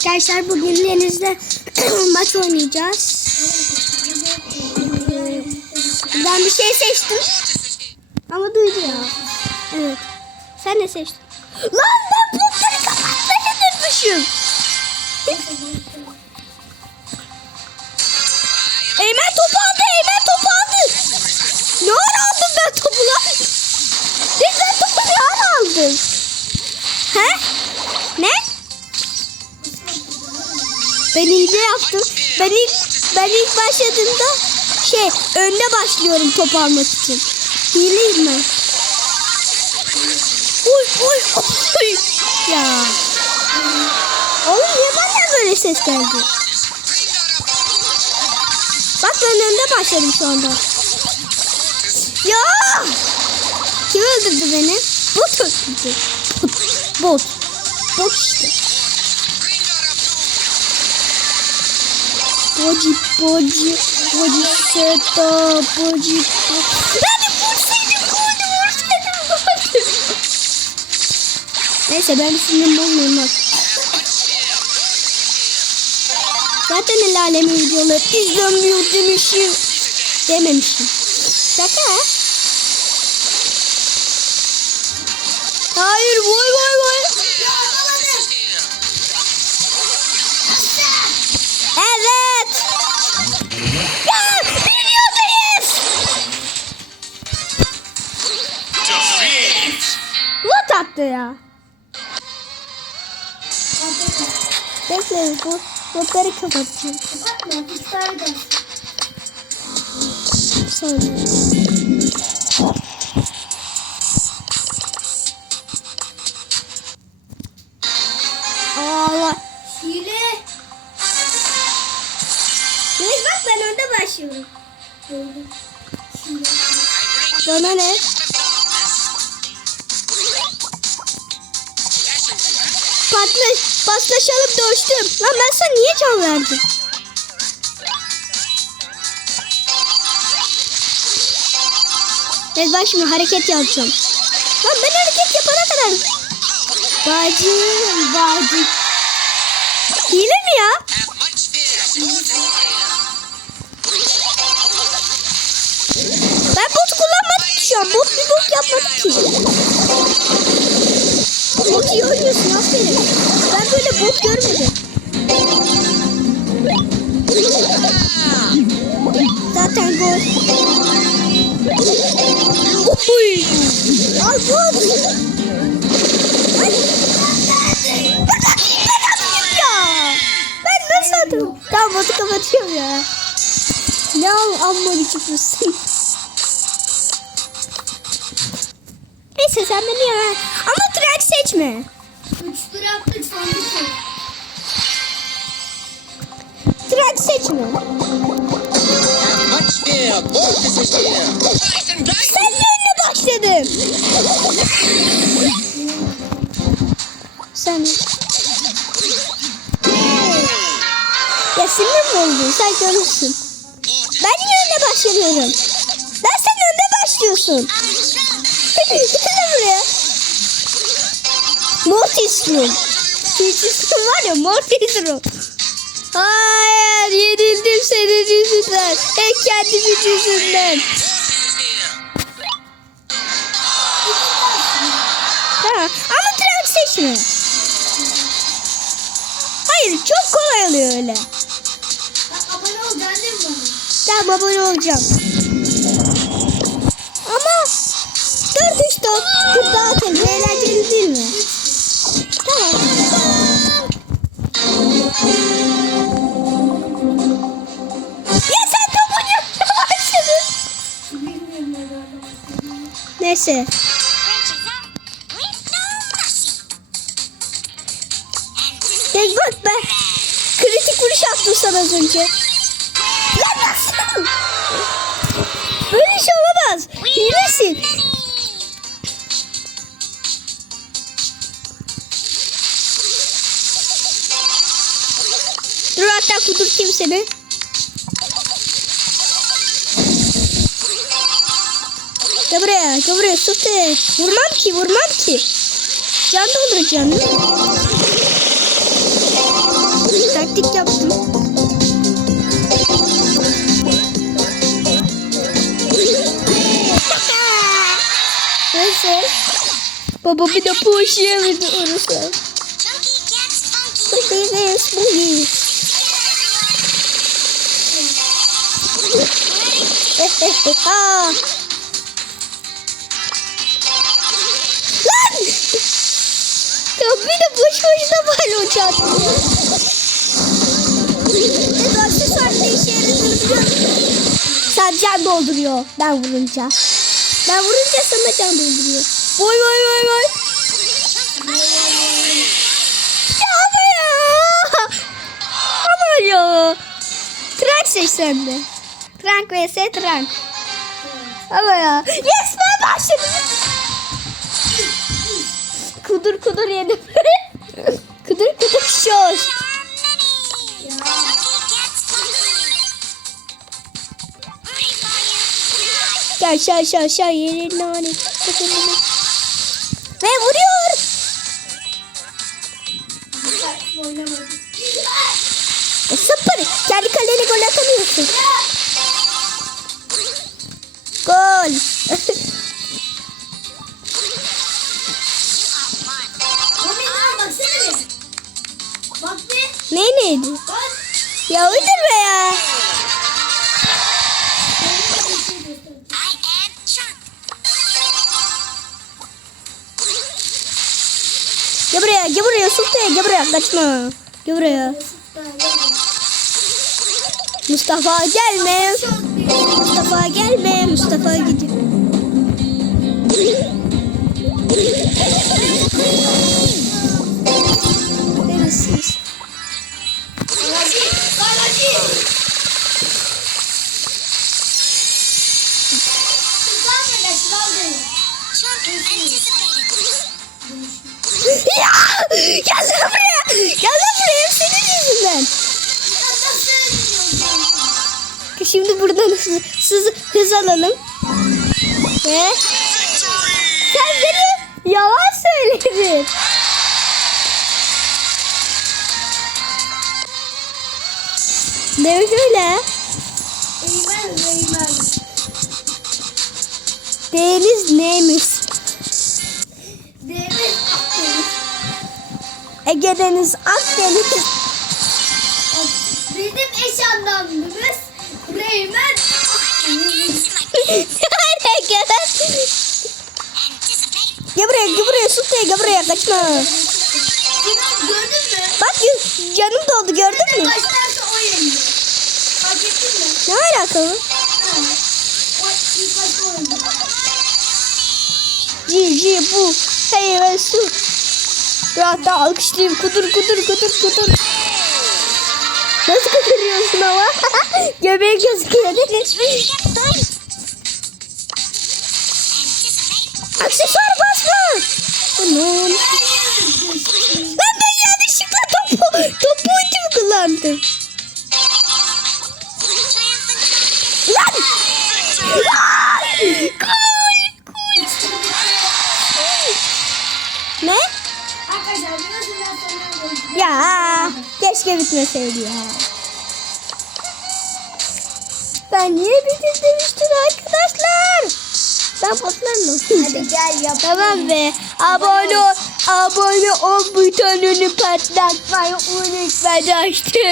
Arkadaşlar bugün denizde maç oynayacağız. Ben bir şey seçtim. Ama duydu ya. Evet. Sen ne seçtin? Lan ben botları kapatmayı unutmuşum. Eymen topu aldı. Eymen topu aldı. Ne ara aldım ben topu lan? Ben topu ne ara aldım? Ben hile yaptım. Ben ilk, ben ilk başladığımda şey önde başlıyorum top almak için. Hileyim ben. Uy uy uy. Ya. Oğlum niye bana böyle ses geldi? Bak ben önde başladım şu anda. Ya! Kim öldürdü beni? Bot öldürdü. Bot. Bot. Bot işte. Boci, boci, boci, seta, Ben de vursaydım, golü vursaydım. Neyse ben sinirim bozmayayım bak. Zaten el alemin videoları izlenmiyor demişim. Dememişim. Şaka. Hayır, vay attı ya? Bekle, bu botları kapatacağım. Sonra. Allah. Hile. Neyse bak ben önde başlıyorum. Hile. Bana ne? Patlaş, paslaşalım dostum. Lan ben sana niye can verdim? Evet bak şimdi hareket yapacağım. Lan ben hareket yapana kadar. Bacım, bacım. Hile mi ya? Ben bot kullanmadım şu an. Bot bir bot yapmadı ki. Bot iyi oynuyorsun aferin. Ben böyle bot görmedim. Zaten gol. Oy. Al bot. Ay. Ben atayım ya. Ben nasıl atıyorum? Tamam botu kapatıyorum ya. Ne al amma bir çıkmışsın. Neyse sen beni ya. Ama track seçme. Üç tur attık son bir tur. Track seçme. Sen önüne başladın. Sen Ya sinir mi oldun? Sen görürsün. Ben önüne başlıyorum? Ben sen önde başlıyorsun. Gitsene buraya. Mortis Room. Mortis Room var ya Mortis Room. Hayır yenildim senin yüzünden. Hep kendimin yüzünden. Tamam ama tren seçme. Hayır çok kolay oluyor öyle. Bak abone ol geldin mi? Tamam abone olacağım. Ama 4 3 4 tur daha. Eğlenceli değil mi? Ya sen top oynamaya başladın. Neyse. Ya bak ben kritik vuruş attım sana az önce. Kudurtayım seni. Gel buraya, gel buraya Sofi. Vurmam ki, vurmam ki. Can dolduracağım taktik yaptım. Nasıl? Baba bir de poşiyemedi orası. Business boogie. Ha. Lan! Ya bir de boş boşuna balon çarptı. Evet? Sen can dolduruyor ben vurunca. Ben vurunca sana can dolduruyor. Vay vay vay vay. Ya ama ya. Ama ya. Trank seç. Trank vs Trank. Ama ya. Yes ben başladım. Kudur kudur yedim. kudur kudur şoş. Gel şa şa şa yerine hani. Ve vuruyor. Sıfır. Kendi kalene gol atamıyorsun. Gol. Ne neydi? Ya ya. Bir şey göstereyim. Gel buraya, gel buraya Sultaya, gel buraya. Kaçma. Gel buraya. Mustafa gelme. Mustafa gelme. Mustafa gidiyor. Şimdi buradan hız, hız, hız alalım. Ve sen beni yalan söyledin. Demek öyle. Eymen Eymen. Deniz neymiş? Deniz. Ege Deniz, Akdeniz. Bizim eş anlamlımız Akdeniz. gel buraya, gel buraya, Sultaya gel buraya, mü? Bak yüz- canım doldu gördün mü? Başlarsa o yendi. Fark ettin mi? Ne alakalı? Cici bu. Hey ve su. Rahatta alkışlayayım. Kudur kudur kudur kudur. Nasıl kuduruyorsun ama? Göbeği gözüküyor? Aksesuar basma. Bunun. Lan ben yanlışlıkla topu, topu ucu kullandım. Keşke bitmeseydi ya. Ben niye bitir demiştim arkadaşlar? Ben patlarım. Hadi gel yap. tamam be. Abone ol. Abone ol butonunu patlatmayı unutma dostum.